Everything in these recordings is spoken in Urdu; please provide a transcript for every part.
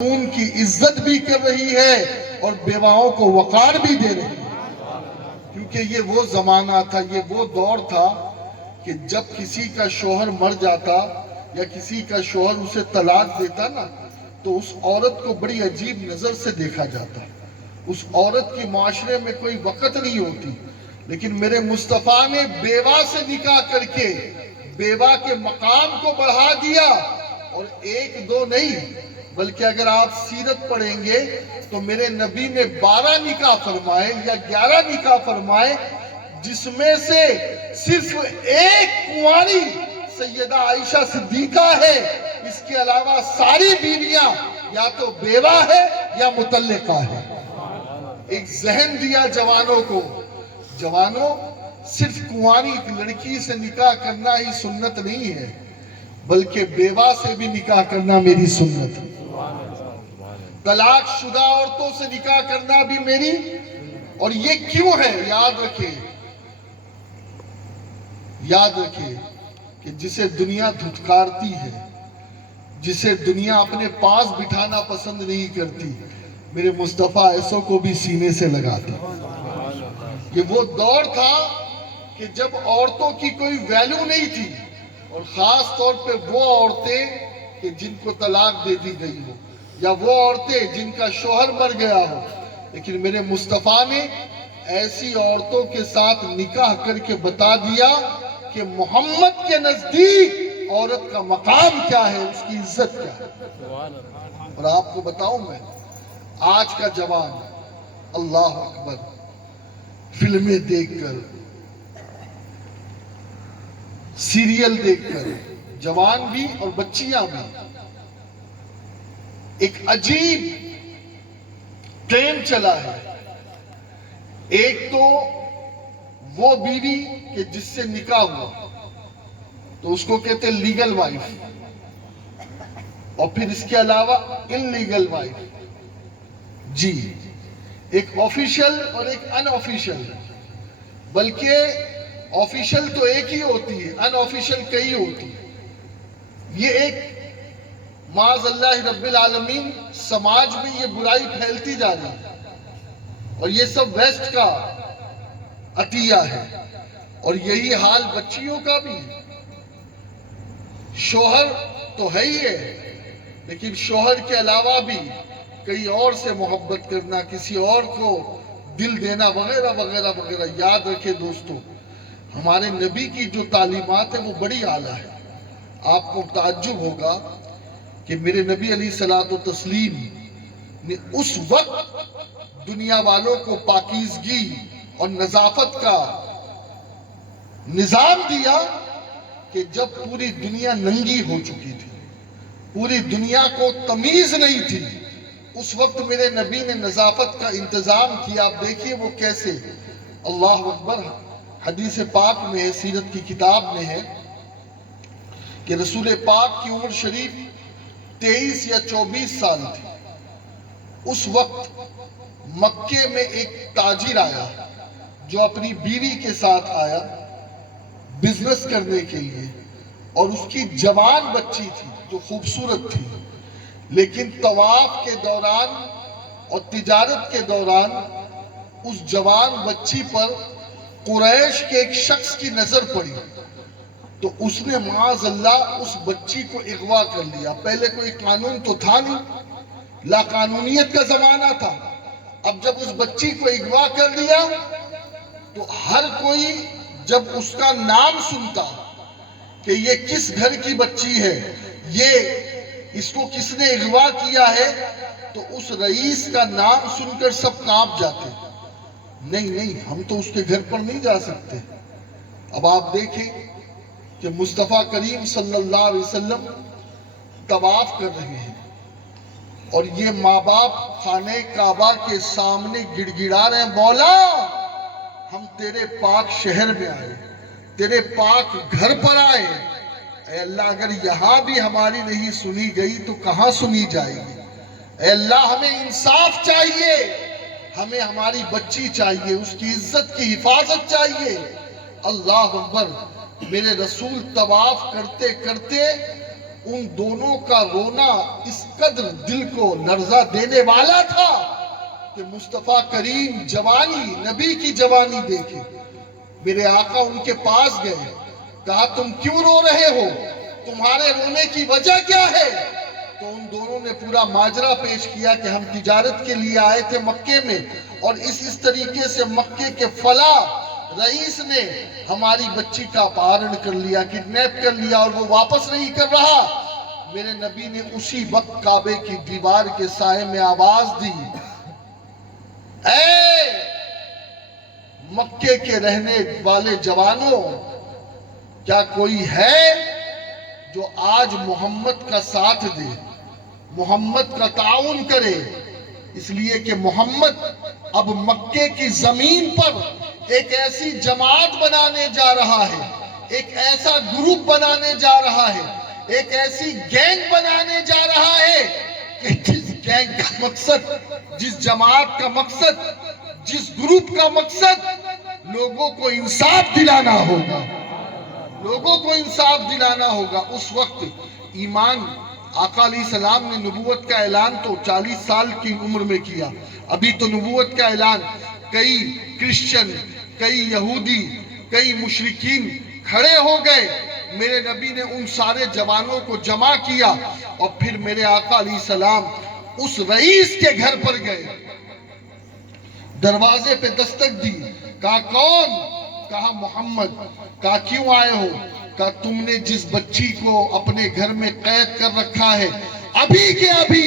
ان کی عزت بھی کر رہی ہے اور بیواؤں کو وقار بھی دے رہی ہے، کیونکہ یہ وہ زمانہ تھا، یہ وہ دور تھا کہ جب کسی کا شوہر مر جاتا یا کسی کا شوہر اسے طلاق دیتا نا تو اس عورت کو بڑی عجیب نظر سے دیکھا جاتا، اس عورت کی معاشرے میں کوئی وقت نہیں ہوتی، لیکن میرے مصطفیٰ نے بیوہ سے نکاح کر کے بیوہ کے مقام کو بڑھا دیا، اور ایک دو نہیں بلکہ اگر آپ سیرت پڑھیں گے تو میرے نبی نے 12 نکاح فرمائے یا 11 نکاح فرمائے، جس میں سے صرف ایک کنواری سیدہ عائشہ صدیقہ ہے، اس کے علاوہ ساری بیویاں یا تو بیوہ ہے یا مطلقہ ہے۔ ایک ذہن دیا جوانوں کو، جوانوں صرف کنواری ایک لڑکی سے نکاح کرنا ہی سنت نہیں ہے، بلکہ بیوہ سے بھی نکاح کرنا میری سنت ہے، طلاق شدہ عورتوں سے نکاح کرنا بھی میری، اور یہ کیوں ہے؟ یاد رکھے کہ جسے دنیا دھتکارتی ہے، جسے دنیا اپنے پاس بٹھانا پسند نہیں کرتی، میرے مصطفیٰ ایسوں کو بھی سینے سے لگاتے۔ یہ وہ دور تھا کہ جب عورتوں کی کوئی ویلیو نہیں تھی، اور خاص طور پہ وہ عورتیں کہ جن کو طلاق دے دی گئی ہو، یا وہ عورتیں جن کا شوہر مر گیا ہو، لیکن میرے مصطفیٰ نے ایسی عورتوں کے ساتھ نکاح کر کے بتا دیا کہ محمد کے نزدیک عورت کا مقام کیا ہے، اس کی عزت کیا ہے۔ اور آپ کو بتاؤں میں، آج کا جوان اللہ اکبر فلمیں دیکھ کر، سیریل دیکھ کر، جوان بھی اور بچیاں بھی ایک عجیب ٹرینڈ چلا ہے۔ ایک تو وہ بیوی کہ جس سے نکاح ہوا تو اس کو کہتے ہیں لیگل وائف، اور پھر اس کے علاوہ ان لیگل وائف، جی ایک آفیشل اور ایک ان آفیشل، بلکہ آفیشل تو ایک ہی ہوتی ہے، ان آفیشل کئی ہوتی ہے۔ یہ ایک معاذ اللہ رب العالمین سماج میں یہ برائی پھیلتی جا رہی ہے، اور یہ سب ویسٹ کا عطیہ ہے، اور یہی حال بچیوں کا بھی ہے۔ شوہر تو ہے ہی ہے، لیکن شوہر کے علاوہ بھی کئی اور سے محبت کرنا، کسی اور کو دل دینا وغیرہ وغیرہ وغیرہ۔ یاد رکھے دوستو، ہمارے نبی کی جو تعلیمات ہے وہ بڑی اعلیٰ ہے۔ آپ کو تعجب ہوگا کہ میرے نبی علیہ الصلوۃ والتسلیم نے اس وقت دنیا والوں کو پاکیزگی اور نظافت کا نظام دیا کہ جب پوری دنیا ننگی ہو چکی تھی، پوری دنیا کو تمیز نہیں تھی، اس وقت میرے نبی نے نظافت کا انتظام کیا۔ آپ دیکھیے وہ کیسے، اللہ اکبر، حدیث پاک میں ہے، سیرت کی کتاب میں ہے کہ رسول پاک کی عمر شریف 23 یا 24 سال تھی۔ اس وقت مکے میں ایک تاجر آیا جو اپنی بیوی کے ساتھ آیا بزنس کرنے کے لیے، اور اس کی جوان بچی تھی جو خوبصورت تھی، لیکن طواف کے دوران اور تجارت کے دوران اس جوان بچی پر قریش کے ایک شخص کی نظر پڑی، تو اس نے معاذ اللہ اس بچی کو اغوا کر لیا۔ پہلے کوئی قانون تو تھا نہیں، لا قانونیت کا زمانہ تھا۔ اب جب اس بچی کو اغوا کر لیا تو ہر کوئی جب اس کا نام سنتا کہ یہ کس گھر کی بچی ہے، اس کو کس نے اغوا کیا ہے، تو اس رئیس کا نام سن کر سب کانپ جاتے، نہیں ہم تو اس کے گھر پر نہیں جا سکتے۔ اب آپ دیکھیں کہ مصطفیٰ کریم صلی اللہ علیہ وسلم طواف کر رہے ہیں، اور یہ ماں باپ خانہ کعبہ کے سامنے گڑ گڑا رہے ہیں، مولا ہم تیرے پاک شہر میں آئے، تیرے پاک گھر پر آئے، اے اللہ اگر یہاں بھی ہماری نہیں سنی گئی تو کہاں سنی جائے گی؟ اے اللہ ہمیں انصاف چاہیے، ہمیں ہماری بچی چاہیے، اس کی عزت کی حفاظت چاہیے۔ اللہ اکبر، میرے رسول طواف کرتے کرتے ان دونوں کا رونا اس قدر دل کو لرزہ دینے والا تھا کہ مصطفیٰ کریم جوانی، نبی کی جوانی دیکھے۔ میرے آقا ان کے پاس گئے، کہا تم کیوں رو رہے ہو؟ تمہارے رونے کی وجہ کیا ہے؟ تو ان دونوں نے پورا ماجرا پیش کیا کہ ہم تجارت کے لیے آئے تھے مکے میں، اور اس طریقے سے مکے کے فلاں رئیس نے ہماری بچی کا اپہرن کر لیا، کڈنیپ کر لیا، اور وہ واپس نہیں کر رہا۔ میرے نبی نے اسی وقت کعبے کی دیوار کے سائے میں آواز دی، اے مکے کے رہنے والے جوانوں، کیا کوئی ہے جو آج محمد کا ساتھ دے، محمد کا تعاون کرے؟ اس لیے کہ محمد اب مکے کی زمین پر ایک ایسی جماعت بنانے جا رہا ہے، ایک ایسا گروپ بنانے جا رہا ہے، ایک ایسی گینگ بنانے جا رہا ہے کہ جس گینگ کا مقصد، جس جماعت کا مقصد، جس گروپ کا مقصد لوگوں کو انصاف دلانا ہوگا، لوگوں کو انصاف دلانا ہوگا۔ اس وقت ایمان، آقا علیہ السلام نے نبوت کا اعلان تو 40 سال کی عمر میں کیا، ابھی تو نبوت کا اعلان کئی کرسچن، کئی یہودی، کئی مشرکین کھڑے ہو گئے۔ میرے نبی نے ان سارے جوانوں کو جمع کیا، اور پھر میرے آقا علیہ السلام اس رئیس کے گھر پر گئے، دروازے پہ دستک دی، کہا کون؟ کہا محمد۔ کہا کیوں آئے ہو؟ کہا تم نے جس بچی کو اپنے گھر میں قید کر رکھا ہے، ابھی کے ابھی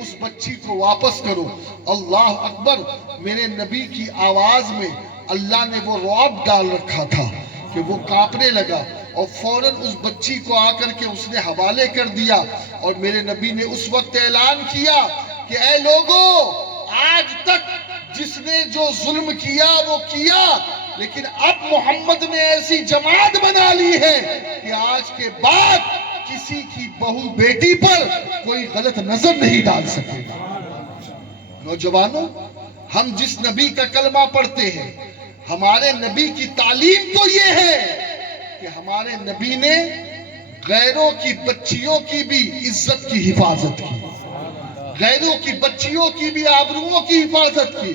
اس بچی کو واپس کرو۔ اللہ اکبر! میرے نبی کی آواز میں اللہ نے وہ رعب ڈال رکھا تھا کہ وہ کانپنے لگا، اور فوراً اس بچی کو آ کر کے اس نے حوالے کر دیا، اور میرے نبی نے اس وقت اعلان کیا کہ اے لوگوں، آج تک جس نے جو ظلم کیا وہ کیا، لیکن اب محمد نے ایسی جماعت بنا لی ہے کہ آج کے بعد کسی کی بہو بیٹی پر کوئی غلط نظر نہیں ڈال سکے گا۔ نوجوانوں، ہم جس نبی کا کلمہ پڑھتے ہیں، ہمارے نبی کی تعلیم تو یہ ہے کہ ہمارے نبی نے غیروں کی بچیوں کی بھی عزت کی حفاظت کی، غیروں کی بچیوں کی بھی آبروؤں کی حفاظت کی۔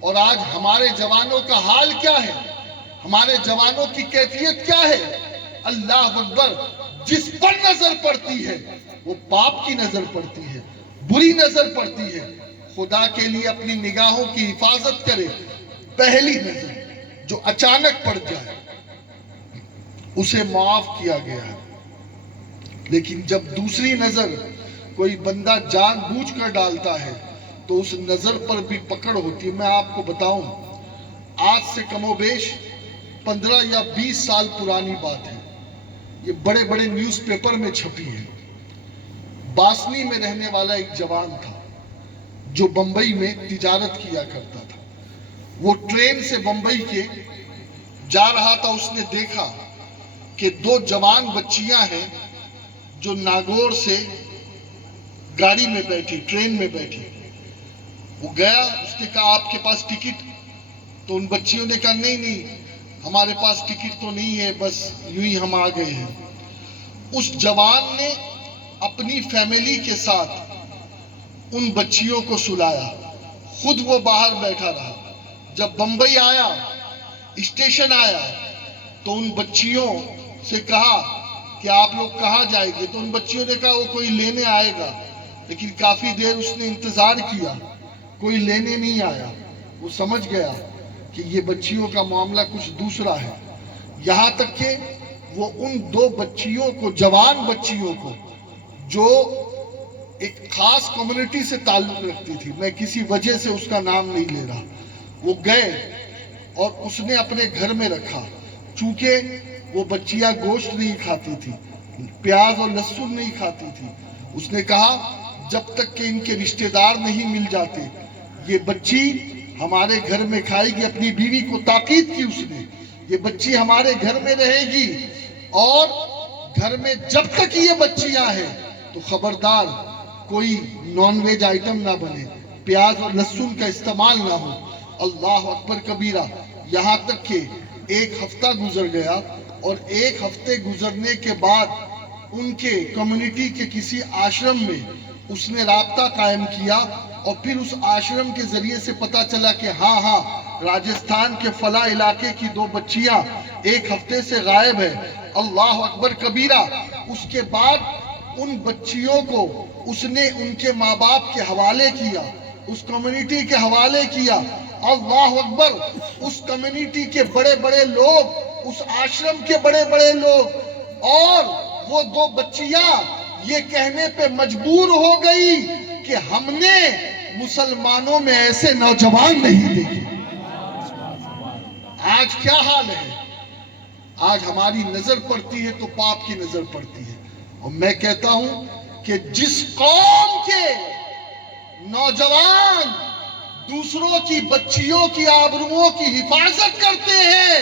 اور آج ہمارے جوانوں کا حال کیا ہے؟ ہمارے جوانوں کی کیفیت کیا ہے؟ اللہ اکبر! جس پر نظر پڑتی ہے وہ پاپ کی نظر پڑتی ہے، بری نظر پڑتی ہے۔ خدا کے لیے اپنی نگاہوں کی حفاظت کرے۔ پہلی نظر جو اچانک پڑ جائے اسے معاف کیا گیا ہے، لیکن جب دوسری نظر کوئی بندہ جان بوجھ کر ڈالتا ہے تو اس نظر پر بھی پکڑ ہوتی ہے۔ میں آپ کو بتاؤں، آج سے کم و بیش 15 یا 20 سال پرانی بات ہے، یہ بڑے بڑے نیوز پیپر میں چھپی ہے۔ باسنی میں رہنے والا ایک جوان تھا جو بمبئی میں تجارت کیا کرتا تھا۔ وہ ٹرین سے بمبئی کے جا رہا تھا، اس نے دیکھا کہ 2 جوان بچیاں ہیں جو ناگور سے گاڑی میں بیٹھی، ٹرین میں بیٹھی۔ وہ گیا، اس نے کہا آپ کے پاس ٹکٹ؟ تو ان بچیوں نے کہا نہیں ہمارے پاس ٹکٹ تو نہیں ہے، بس یوں ہی ہم آ گئے ہیں۔ اس جوان نے اپنی فیملی کے ساتھ ان بچیوں کو سلایا، خود وہ باہر بیٹھا رہا۔ جب بمبئی آیا، اسٹیشن آیا، تو ان بچیوں سے کہا کہ آپ لوگ کہاں جائیں گے؟ تو ان بچیوں نے کہا وہ کوئی لینے آئے گا، لیکن کافی دیر اس نے انتظار کیا، کوئی لینے نہیں آیا۔ وہ سمجھ گیا کہ یہ بچیوں کا معاملہ کچھ دوسرا ہے، یہاں تک کہ وہ ان 2 بچیوں کو، جوان بچیوں کو، جو ایک خاص کمیونٹی سے تعلق رکھتی تھی، میں کسی وجہ سے اس کا نام نہیں لے رہا، وہ گئے اور اس نے اپنے گھر میں رکھا۔ چونکہ وہ بچیاں گوشت نہیں کھاتی تھی، پیاز اور لہسن نہیں کھاتی تھی، اس نے کہا جب تک کہ ان کے رشتہ دار نہیں مل جاتے یہ بچی ہمارے گھر میں کھائے گی۔ اپنی بیوی کو تاکید کی اس نے، یہ بچی ہمارے گھر میں رہے گی، اور گھر میں جب تک یہ بچیاں ہیں تو خبردار کوئی نان ویج آئٹم نہ بنے، پیاز اور لہسن کا استعمال نہ ہو۔ اللہ اکبر کبیرہ! یہاں تک کہ 1 ہفتہ گزر گیا، اور 1 ہفتے گزرنے کے بعد ان کے کمیونٹی کے کسی آشرم میں اس نے رابطہ قائم کیا اور پھر اس آشرم کے ذریعے سے پتا چلا کہ ہاں راجستھان کے فلاں علاقے کی 2 بچیاں 1 ہفتے سے غائب ہے. اللہ اکبر کبیرہ. اس کے بعد ان بچیوں کو اس نے ان کے ماں باپ کے حوالے کیا, اس کمیونٹی کے حوالے کیا. اللہ اکبر. اس کمیونٹی کے بڑے بڑے لوگ, اس آشرم کے بڑے بڑے لوگ, اور وہ 2 بچیاں یہ کہنے پہ مجبور ہو گئی کہ ہم نے مسلمانوں میں ایسے نوجوان نہیں دیکھے. آج کیا حال ہے؟ آج ہماری نظر پڑتی ہے تو پاپ کی نظر پڑتی ہے. اور میں کہتا ہوں کہ جس قوم کے نوجوان دوسروں کی بچیوں کی آبروؤں کی حفاظت کرتے ہیں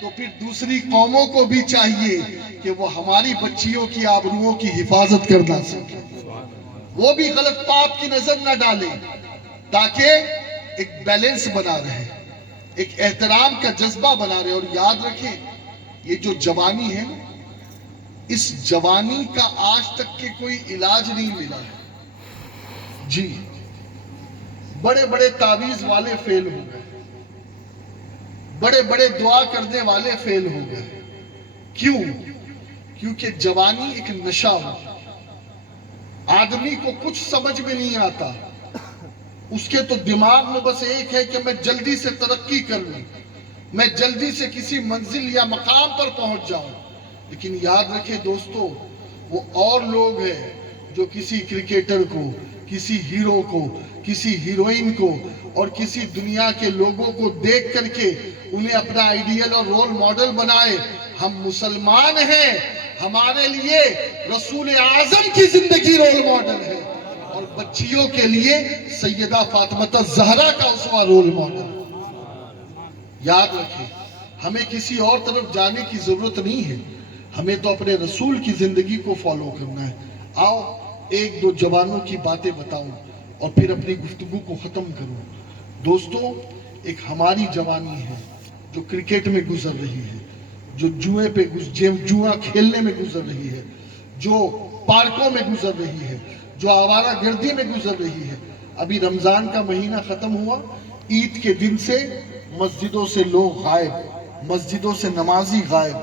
تو پھر دوسری قوموں کو بھی چاہیے کہ وہ ہماری بچیوں کی آبروؤں کی حفاظت کرنا سیکھیں, وہ بھی غلط پاپ کی نظر نہ ڈالیں, تاکہ ایک بیلنس بنا رہے, ایک احترام کا جذبہ بنا رہے. اور یاد رکھیں, یہ جو جوانی ہے, اس جوانی کا آج تک کے کوئی علاج نہیں ملا ہے. جی, بڑے بڑے تعویذ والے فیل ہو گئے, بڑے بڑے دعا کرنے والے فیل ہو گئے. کیوں؟ کیونکہ جوانی ایک نشہ ہو. آدمی کو کچھ سمجھ میں نہیں آتا, اس کے تو دماغ میں بس ایک ہے کہ میں جلدی سے ترقی کر لوں, میں جلدی سے کسی منزل یا مقام پر پہنچ جاؤں. لیکن یاد رکھیں دوستو, وہ اور لوگ ہیں جو کسی کرکٹر کو, کسی ہیرو کو, کسی ہیروئن کو اور کسی دنیا کے لوگوں کو دیکھ کر کے انہیں اپنا آئیڈیل اور رول ماڈل بنائے. ہم مسلمان ہیں, ہمارے لیے رسول اعظم کی زندگی رول ماڈل ہے, اور بچیوں کے لیے سیدہ فاطمہ الزہرا کا اسوہ رول ماڈل. یاد رکھیں, ہمیں کسی اور طرف جانے کی ضرورت نہیں ہے, ہمیں تو اپنے رسول کی زندگی کو فالو کرنا ہے. آؤ 1-2 جوانوں کی باتیں بتاؤں اور پھر اپنی گفتگو کو ختم کروں. دوستو, ایک ہماری جوانی ہے جو کرکٹ میں گزر رہی ہے, جو جوا کھیلنے میں گزر رہی ہے, جو پارکوں میں گزر رہی ہے, جو آوارہ گردی میں گزر رہی ہے. ابھی رمضان کا مہینہ ختم ہوا, عید کے دن سے مسجدوں سے لوگ غائب, مسجدوں سے نمازی غائب.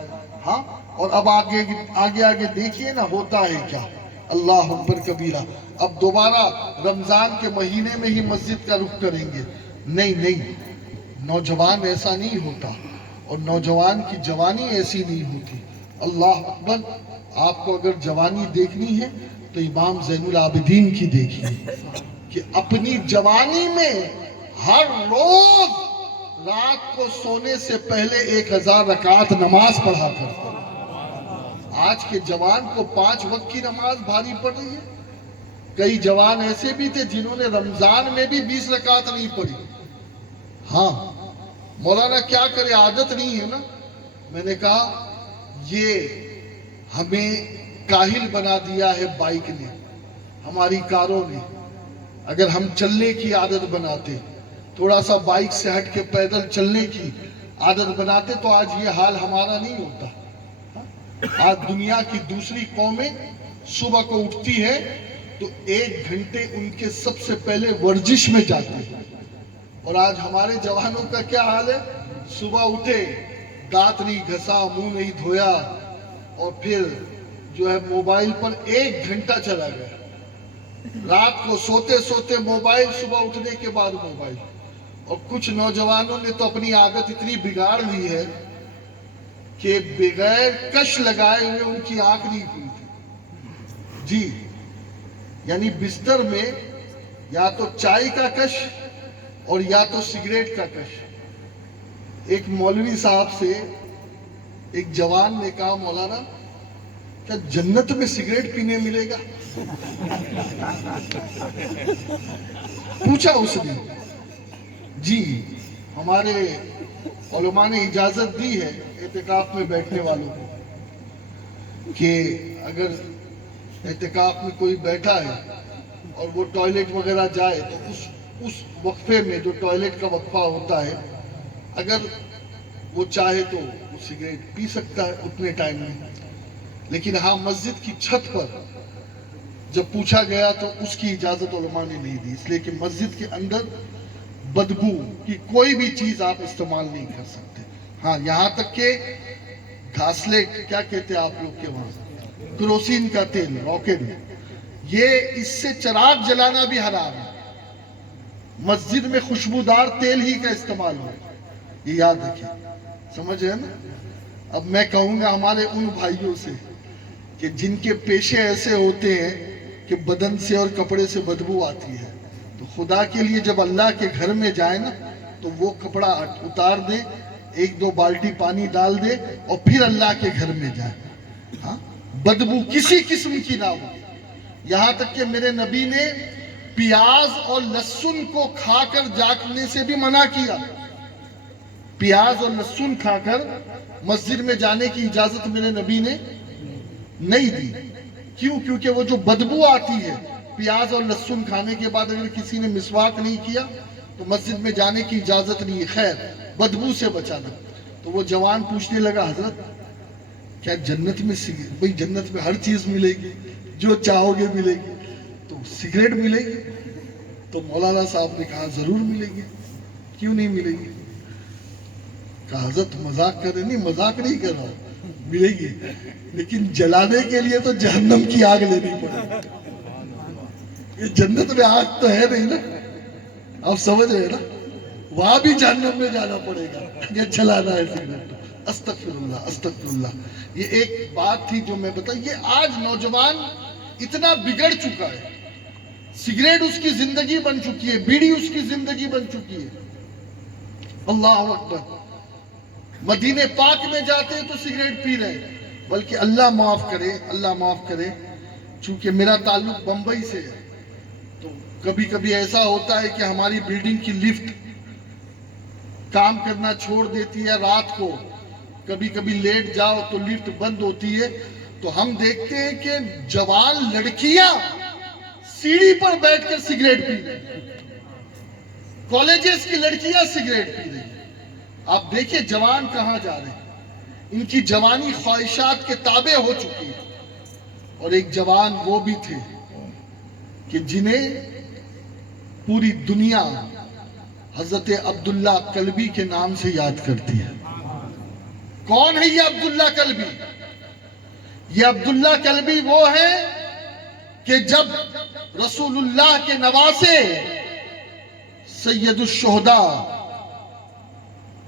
ہاں, اور اب آگے دیکھیے نا ہوتا ہے کیا. اللہ اکبر کبیرہ. اب دوبارہ رمضان کے مہینے میں ہی مسجد کا رخ کریں گے. نہیں, نوجوان ایسا نہیں ہوتا, اور نوجوان کی جوانی ایسی نہیں ہوتی. اللہ اکبر. آپ کو اگر جوانی دیکھنی ہے تو امام زین العابدین کی دیکھیے, کہ اپنی جوانی میں ہر روز رات کو سونے سے پہلے 1000 رکعت نماز پڑھا کرتے. آج کے جوان کو 5 وقت کی نماز بھاری پڑ رہی ہے. کئی جوان ایسے بھی تھے جنہوں نے رمضان میں بھی 20 رکعت نہیں پڑھی. ہاں, مولانا کیا کرے, عادت نہیں ہے نا. میں نے کہا یہ ہمیں کاہل بنا دیا ہے بائک نے, ہماری کاروں نے. اگر ہم چلنے کی عادت بناتے, تھوڑا سا بائک سے ہٹ کے پیدل چلنے کی عادت بناتے, تو آج یہ حال ہمارا نہیں ہوتا. آج دنیا کی دوسری قومیں صبح کو اٹھتی ہے تو 1 گھنٹے ان کے سب سے پہلے ورزش میں جاتے ہیں, اور آج ہمارے جوانوں کا کیا حال ہے. صبح اٹھے, دانت نہیں گھسا, منہ نہیں دھویا, اور پھر جو ہے موبائل پر 1 گھنٹہ چلا گیا. رات کو سوتے سوتے موبائل, صبح اٹھنے کے بعد موبائل. اور کچھ نوجوانوں نے تو اپنی عادت اتنی بگاڑ لی ہے کہ بغیر کش لگائے ہوئے ان کی آنکھ نہیں کھلتی. جی, یعنی بستر میں یا تو چائے کا کش اور یا تو سگریٹ کا کش. ایک مولوی صاحب سے ایک جوان نے کہا, مولانا کیا جنت میں سگریٹ پینے ملے گا؟ پوچھا اس نے. جی, ہمارے علماء نے اجازت دی ہے اعتکاف میں بیٹھنے والوں کو کہ اگر اعتکاف میں کوئی بیٹھا ہے اور وہ ٹوائلٹ وغیرہ جائے تو اس وقفے میں جو ٹوائلٹ کا وقفہ ہوتا ہے, اگر وہ چاہے تو وہ سگریٹ پی سکتا ہے اتنے ٹائم میں. لیکن ہاں مسجد کی چھت پر جب پوچھا گیا تو اس کی اجازت علماء نے نہیں دی، اس لیے کہ مسجد کے اندر بدبو کی کوئی بھی چیز آپ استعمال نہیں کر سکتے. ہاں یہاں تک کہ گھاسلے کیا کہتے ہیں آپ لوگ کے وہاں، کروسین کا تیل، راکٹ، یہ اس سے چراغ جلانا بھی حرام ہے. مسجد میں خوشبودار تیل ہی کا استعمال ہو، یہ یاد رکھیں. سمجھ رہے نا؟ اب میں کہوں گا ہمارے ان بھائیوں سے کہ جن کے پیشے ایسے ہوتے ہیں کہ بدن سے اور کپڑے سے بدبو آتی ہے، تو خدا کے لیے جب اللہ کے گھر میں جائے نا تو وہ کپڑا اتار دے، ایک دو بالٹی پانی ڈال دے اور پھر اللہ کے گھر میں جائے. ہاں بدبو کسی قسم کی نہ ہو. یہاں تک کہ میرے نبی نے پیاز اور لہسن کو کھا کر جانے سے بھی منع کیا. پیاز اور لہسن کھا کر مسجد میں جانے کی اجازت میرے نبی نے نہیں دی. کیوں؟ کیونکہ وہ جو بدبو آتی ہے پیاز اور لہسن کھانے کے بعد، اگر کسی نے مسواک نہیں کیا تو مسجد میں جانے کی اجازت نہیں ہے. خیر بدبو سے بچانا. تو وہ جوان پوچھنے لگا، حضرت کیا جنت میں بھئی جنت میں ہر چیز ملے گی، جو چاہو گے ملے گی، تو سگریٹ ملے گی؟ تو مولانا صاحب نے کہا ضرور ملے گی، کیوں نہیں ملے گی؟ کہا حضرت مذاق کر رہے؟ نہیں مذاق نہیں کر رہا، ملے گی، لیکن جلانے کے لیے تو جہنم کی آگ لینی پڑے گی. یہ جنت میں آگ تو ہے نہیں نا، آپ سمجھ رہے ہیں نا؟ وہاں بھی جہنم میں جانا پڑے گا، یہ جلانا ہے سگریٹ. استغفر اللہ استغفر اللہ. یہ ایک بات تھی جو میں بتا. یہ آج نوجوان اتنا بگڑ چکا ہے، سگریٹ اس کی زندگی بن چکی ہے، بیڑی اس کی زندگی بن چکی ہے. اللہ اکبر. مدینے پاک میں جاتے ہیں تو سگریٹ پی رہے ہیں. بلکہ اللہ معاف کرے، اللہ معاف کرے، چونکہ میرا تعلق بمبئی سے ہے تو کبھی کبھی ایسا ہوتا ہے کہ ہماری بلڈنگ کی لفٹ کام کرنا چھوڑ دیتی ہے رات کو. کبھی کبھی لیٹ جاؤ تو لفٹ بند ہوتی ہے، تو ہم دیکھتے ہیں کہ جوان لڑکیاں سیڑھی پر بیٹھ کر سگریٹ پی رہی ہیں. کالجز کی لڑکیاں سگریٹ پی رہی ہیں. آپ دیکھیں جوان کہاں جا رہے ہیں. ان کی جوانی خواہشات کے تابع ہو چکی ہے. اور ایک جوان وہ بھی تھے کہ جنہیں پوری دنیا حضرت عبداللہ کلبی کے نام سے یاد کرتی ہے. کون ہے یہ عبداللہ کلبی؟ یہ عبداللہ کلبی وہ ہے کہ جب رسول اللہ کے نواسے سید الشہداء،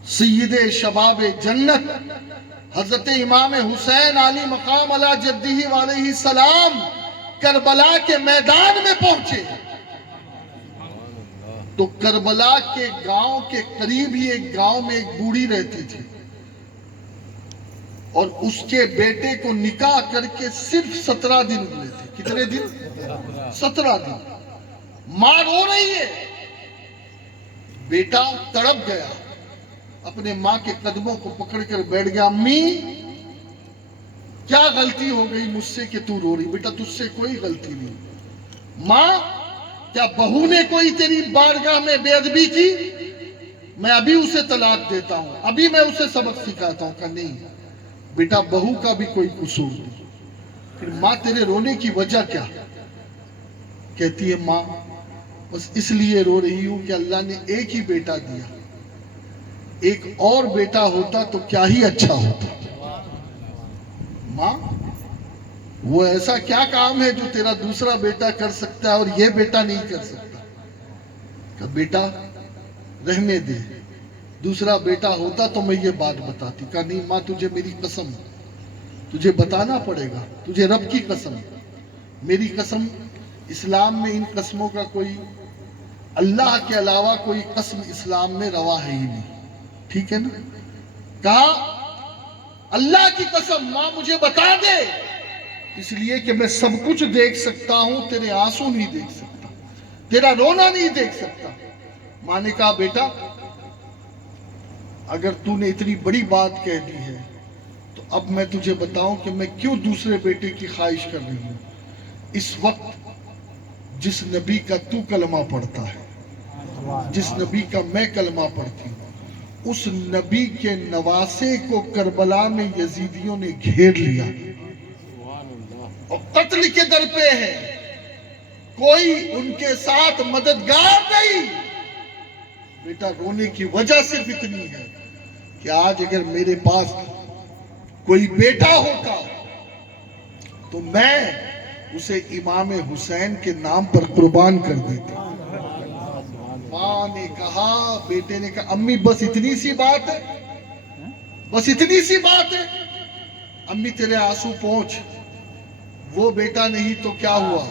سید شباب جنت حضرت امام حسین علی مقام علی جدہ علیہ السلام کربلا کے میدان میں پہنچے تو کربلا کے گاؤں کے قریب ہی ایک گاؤں میں ایک بوڑھی رہتی تھی، اور اس کے بیٹے کو نکاح کر کے صرف 17 دن ہوئے تھے. کتنے دن؟ 17 دن. ماں رو رہی ہے. بیٹا تڑپ گیا، اپنے ماں کے قدموں کو پکڑ کر بیٹھ گیا. امی کیا غلطی ہو گئی مجھ سے کہ تو رو رہی؟ بیٹا تجھ سے کوئی غلطی نہیں. ماں کیا بہو نے کوئی تیری بارگاہ میں بے ادبی کی؟ میں ابھی اسے طلاق دیتا ہوں، ابھی میں اسے سبق سکھاتا ہوں. کہ نہیں بیٹا بہو کا بھی کوئی قصور نہیں. پھر ماں تیرے رونے کی وجہ کیا؟ کہتی ہے ماں بس اس لیے رو رہی ہوں کہ اللہ نے ایک ہی بیٹا دیا، ایک اور بیٹا ہوتا تو کیا ہی اچھا ہوتا. ماں وہ ایسا کیا کام ہے جو تیرا دوسرا بیٹا کر سکتا ہے اور یہ بیٹا نہیں کر سکتا؟ کہ بیٹا رہنے دے، دوسرا بیٹا ہوتا تو میں یہ بات بتاتی. کہا نہیں ماں تجھے میری قسم، تجھے بتانا پڑے گا، تجھے رب کی قسم، میری قسم. اسلام میں ان قسموں کا کوئی، اللہ کے علاوہ کوئی قسم اسلام میں روا ہے ہی نہیں. ٹھیک ہے نا؟ کہا اللہ کی قسم ماں مجھے بتا دے، اس لیے کہ میں سب کچھ دیکھ سکتا ہوں، تیرے آنسو نہیں دیکھ سکتا، تیرا رونا نہیں دیکھ سکتا. ماں نے کہا بیٹا اگر تو نے اتنی بڑی بات کہہ دی ہے تو اب میں تجھے بتاؤں کہ میں کیوں دوسرے بیٹے کی خواہش کر رہی ہوں. اس وقت جس نبی کا تو کلمہ پڑھتا ہے، جس نبی کا میں کلمہ پڑھتی ہوں، اس نبی کے نواسے کو کربلا میں یزیدیوں نے گھیر لیا. اور قتل کے در پہ ہیں، کوئی ان کے ساتھ مددگار نہیں۔ بیٹا رونے کی وجہ صرف اتنی ہے کہ آج اگر میرے پاس کوئی بیٹا ہوتا تو میں اسے امام حسین کے نام پر قربان کر دیتا۔ ماں نے کہا، بیٹے نے کہا، امی بس اتنی سی بات ہے، بس اتنی سی بات ہے؟ امی تیرے آنسو پہنچ، وہ بیٹا نہیں تو کیا ہوا،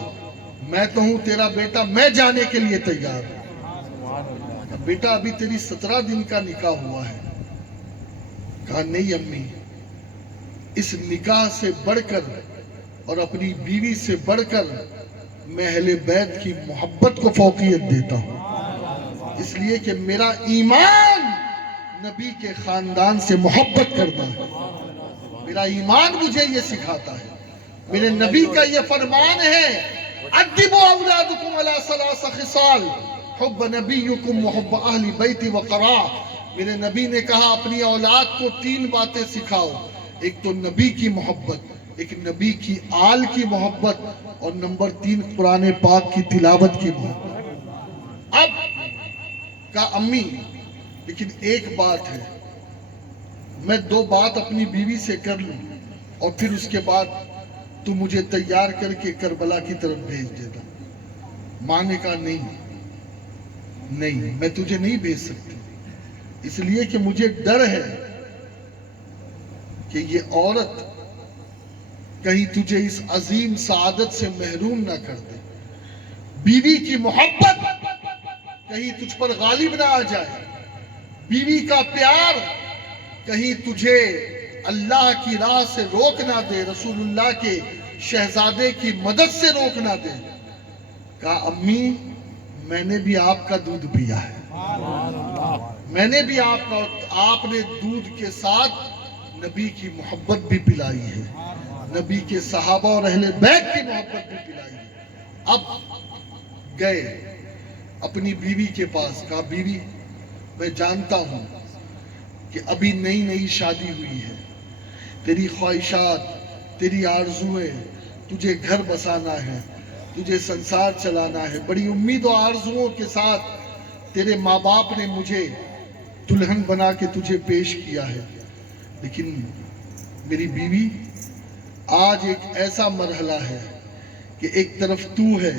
میں تو ہوں تیرا بیٹا، میں جانے کے لیے تیار ہوں۔ بیٹا ابھی تیری 17 دن کا نکاح ہوا ہے۔ کہا نہیں امی، اس نکاح سے بڑھ کر اور اپنی بیوی سے بڑھ کر میں اہل بیت کی محبت کو فوقیت دیتا ہوں، اس لیے کہ میرا ایمان نبی کے خاندان سے محبت کرنا ہے، میرا ایمان مجھے یہ سکھاتا ہے، میرے نبی کا یہ فرمان ہے، ادبوا اولادکم علی ثلاث خصال حب نبیکم وحب اہل بیت وقرا۔ میرے نبی نے کہا اپنی اولاد کو 3 باتیں سکھاؤ، ایک تو نبی کی محبت، ایک نبی کی آل کی محبت، اور نمبر 3 قرآن پاک کی تلاوت کی محبت۔ اب کہا امی لیکن ایک بات ہے، میں 2 بات اپنی بیوی سے کر لوں اور پھر اس کے بعد تو مجھے تیار کر کے کربلا کی طرف بھیج دیتا۔ ماں نے کہا نہیں، میں تجھے نہیں بھیج سکتی، اس لیے کہ مجھے ڈر ہے کہ یہ عورت کہیں تجھے اس عظیم سعادت سے محروم نہ کر دے، بیوی کی محبت کہیں تجھ پر غالب نہ آ جائے، بیوی کا پیار کہیں تجھے اللہ کی راہ سے روک نہ دے، رسول اللہ کے شہزادے کی مدد سے روک نہ دے۔ کہا امی میں نے بھی آپ کا دودھ پیا ہے، میں نے بھی آپ نے دودھ کے ساتھ نبی کی محبت بھی پلائی ہے، نبی کے صحابہ اور اہل بیت کی محبت بھی پلائی ہے۔ اب گئے اپنی بیوی کے پاس، کہا بیوی میں جانتا ہوں کہ ابھی نئی شادی ہوئی ہے، تیری خواہشات، تیری آرزویں، تجھے گھر بسانا ہے، تجھے سنسار چلانا ہے، بڑی امید و آرزوؤں کے ساتھ تیرے ماں باپ نے مجھے دلہن بنا کے تجھے پیش کیا ہے، لیکن میری بیوی آج ایک ایسا مرحلہ ہے کہ ایک طرف تو ہے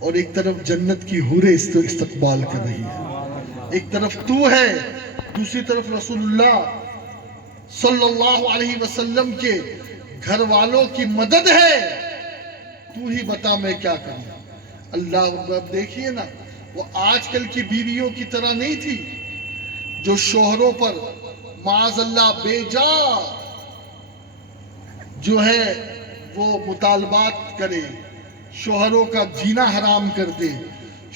اور ایک طرف جنت کی حوریں استقبال کر رہی ہے، ایک طرف تو ہے، دوسری طرف رسول اللہ صلی اللہ علیہ وسلم کے گھر والوں کی مدد ہے، تو ہی بتا میں کیا کروں۔ اللہ اکبر۔ دیکھیے نا، وہ آج کل کی بیویوں کی طرح نہیں تھی جو شوہروں پر معاذ اللہ بے جا جو ہے وہ مطالبات کرے، شوہروں کا جینا حرام کر دے،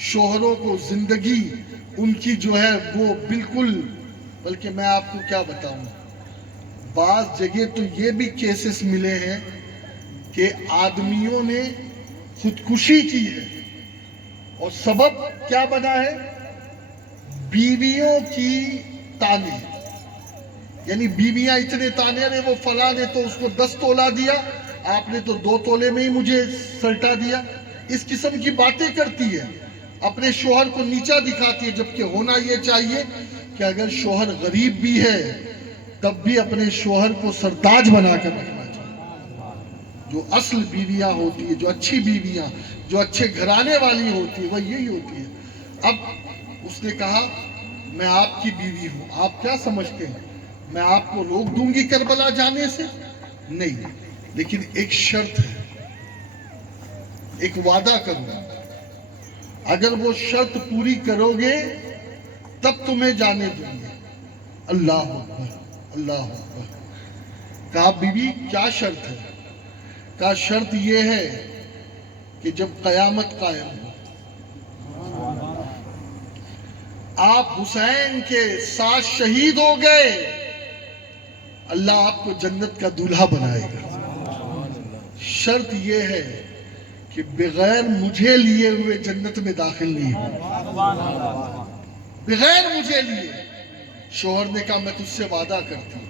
شوہروں کو زندگی ان کی جو ہے وہ بالکل، بلکہ میں آپ کو کیا بتاؤں، بعض جگہ تو یہ بھی کیسز ملے ہیں کہ آدمیوں نے خودکشی کی ہے اور سبب کیا بنا ہے، بیویوں کی تانے، یعنی بیویاں اتنے تانے رہے، وہ فلاں نے تو اس کو 10 تولہ دیا، آپ نے تو 2 تولے میں ہی مجھے سلٹا دیا، اس قسم کی باتیں کرتی ہے، اپنے شوہر کو نیچا دکھاتی ہے، جبکہ ہونا یہ چاہیے کہ اگر شوہر غریب بھی ہے تب بھی اپنے شوہر کو سرتاج بنا کر رکھنا چاہیے۔ جو اصل بیویاں ہوتی ہیں، جو اچھی بیویاں، جو اچھے گھرانے والی ہوتی ہے، وہ یہی ہوتی ہے۔ اب اس نے کہا میں آپ کی بیوی ہوں، آپ کیا سمجھتے ہیں میں آپ کو روک دوں گی کربلا جانے سے؟ نہیں، لیکن ایک شرط ہے، ایک وعدہ کروں، اگر وہ شرط پوری کرو گے تب تمہیں جانے دوں گے۔ اللہ اکبر، اللہ اکبر۔ کہا بی بی کیا شرط ہے؟ کہا شرط یہ ہے کہ جب قیامت قائم ہو، آپ حسین کے ساتھ شہید ہو گئے، اللہ آپ کو جنت کا دولہا بنائے گا۔ شرط یہ ہے کہ بغیر مجھے لیے ہوئے جنت میں داخل نہیں ہو، بغیر مجھے لیے۔ شوہر نے کہا میں تجھ سے وعدہ کرتی ہوں،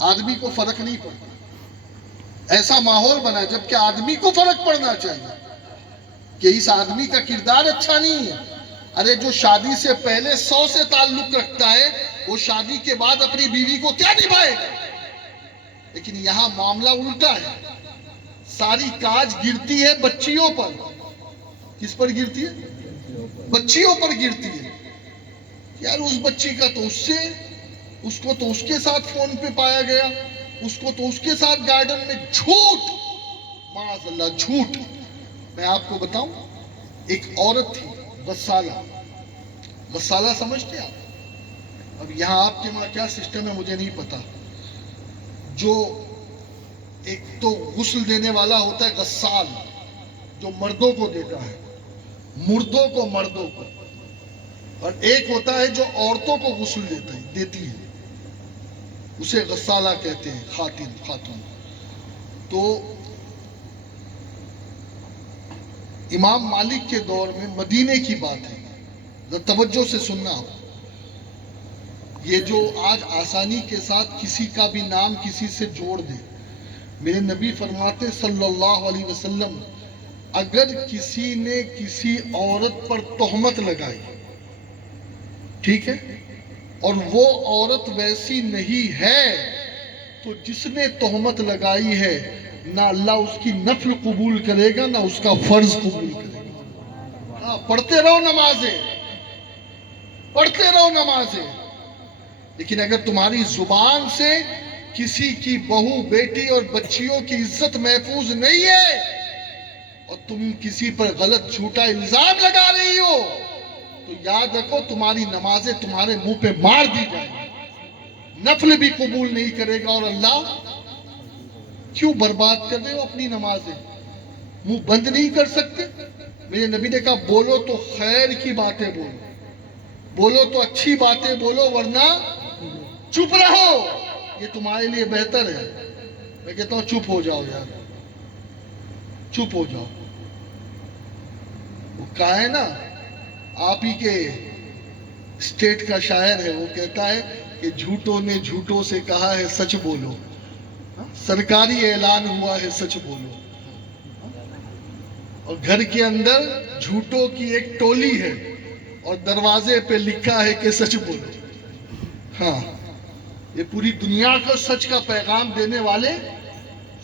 آدمی کو فرق نہیں پڑتا. ایسا ماحول بنا جبکہ آدمی کو فرق پڑنا چاہیے کہ اس آدمی کا کردار اچھا نہیں ہے. ارے جو شادی سے پہلے 100 سے تعلق رکھتا ہے وہ شادی کے بعد اپنی بیوی کو کیا نبھائے گا؟ لیکن یہاں معاملہ الٹا ہے. ساری کاج گرتی ہے بچیوں پر. کس پر گرتی ہے؟ بچیوں پر گرتی ہے. یار اس بچی کا تو اس کو تو اس کے ساتھ فون پہ پایا گیا, اس کو تو اس کے ساتھ گارڈن میں. جھوٹ, معاذ اللہ جھوٹ. میں آپ کو بتاؤں, ایک عورت تھی غسالہ. غسالہ سمجھتے آپ؟ اب یہاں آپ کے وہاں کیا سسٹم ہے مجھے نہیں پتا. جو ایک تو غسل دینے والا ہوتا ہے غسال, جو مردوں کو دیتا ہے, مردوں کو, اور ایک ہوتا ہے جو عورتوں کو غسل دیتی ہے, اسے غسالہ کہتے ہیں, خاتون. تو امام مالک کے دور میں مدینے کی بات ہے, توجہ سے سننا ہو. یہ جو آج آسانی کے ساتھ کسی کا بھی نام کسی سے جوڑ دے, میرے نبی فرماتے صلی اللہ علیہ وسلم, اگر کسی نے کسی عورت پر تہمت لگائی, ٹھیک ہے, اور وہ عورت ویسی نہیں ہے, تو جس نے تہمت لگائی ہے نہ اللہ اس کی نفل قبول کرے گا نہ اس کا فرض قبول کرے گا. ہاں, پڑھتے رہو نمازیں, لیکن اگر تمہاری زبان سے کسی کی بہو, بیٹی اور بچیوں کی عزت محفوظ نہیں ہے اور تم کسی پر غلط جھوٹا الزام لگا رہی ہو, تو یاد رکھو تمہاری نمازیں تمہارے منہ پہ مار دی جائیں گی, نفل بھی قبول نہیں کرے گا. اور اللہ کیوں برباد کر رہے ہو اپنی نمازیں؟ منہ بند نہیں کر سکتے؟ میرے نبی نے کہا بولو تو خیر کی باتیں بولو تو اچھی باتیں بولو, ورنہ چپ رہو, یہ تمہارے لیے بہتر ہے. میں کہتا ہوں چپ ہو جاؤ یار, چپ ہو جاؤ. وہ کہا ہے نا, آپ ہی کے اسٹیٹ کا شاعر ہے, وہ کہتا ہے کہ جھوٹوں نے جھوٹوں سے کہا ہے سچ بولو, سرکاری اعلان ہوا ہے سچ بولو. اور گھر کے اندر جھوٹوں کی ایک ٹولی ہے اور دروازے پہ لکھا ہے کہ سچ بولو. ہاں, یہ پوری دنیا کو سچ کا پیغام دینے والے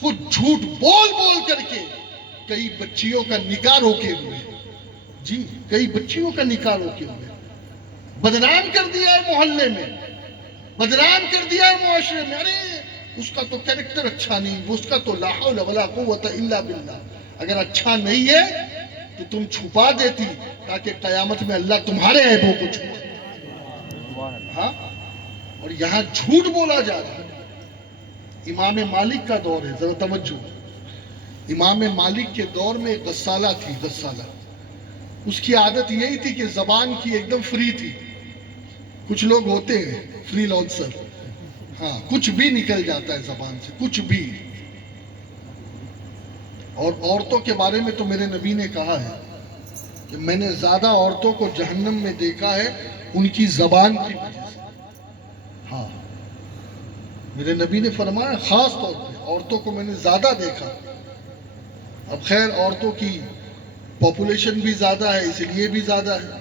خود جھوٹ بول کر کے کئی بچیوں کا نکاح روکے ہوئے. جی, کئی بچیوں کا نکاح روکے ہوئے. بدنام کر دیا ہے محلے میں, بدنام کر دیا ہے معاشرے میں. ارے اس کا تو کیریکٹر اچھا نہیں, اس کا تو لا حول ولا قوت الا باللہ. اگر اچھا نہیں ہے تو تم چھپا دیتی تاکہ قیامت میں اللہ تمہارے عیبوں کو چھپا. ہاں, اور یہاں جھوٹ بولا جا رہا ہے. امام مالک کا دور ہے, ذرا توجہ. امام مالک کے دور میں ایک غسالہ تھی, غسالہ. اس کی عادت یہی تھی کہ زبان کی ایک دم فری تھی. کچھ لوگ ہوتے ہیں فری لانسر, ہاں, کچھ بھی نکل جاتا ہے زبان سے, کچھ بھی. اور عورتوں کے بارے میں تو میرے نبی نے کہا ہے کہ میں نے زیادہ عورتوں کو جہنم میں دیکھا ہے ان کی زبان کی وجہ سے. ہاں, میرے نبی نے فرمایا خاص طور پہ عورتوں کو میں نے زیادہ دیکھا. اب خیر عورتوں کی پاپولیشن بھی زیادہ ہے اس لیے بھی زیادہ ہے,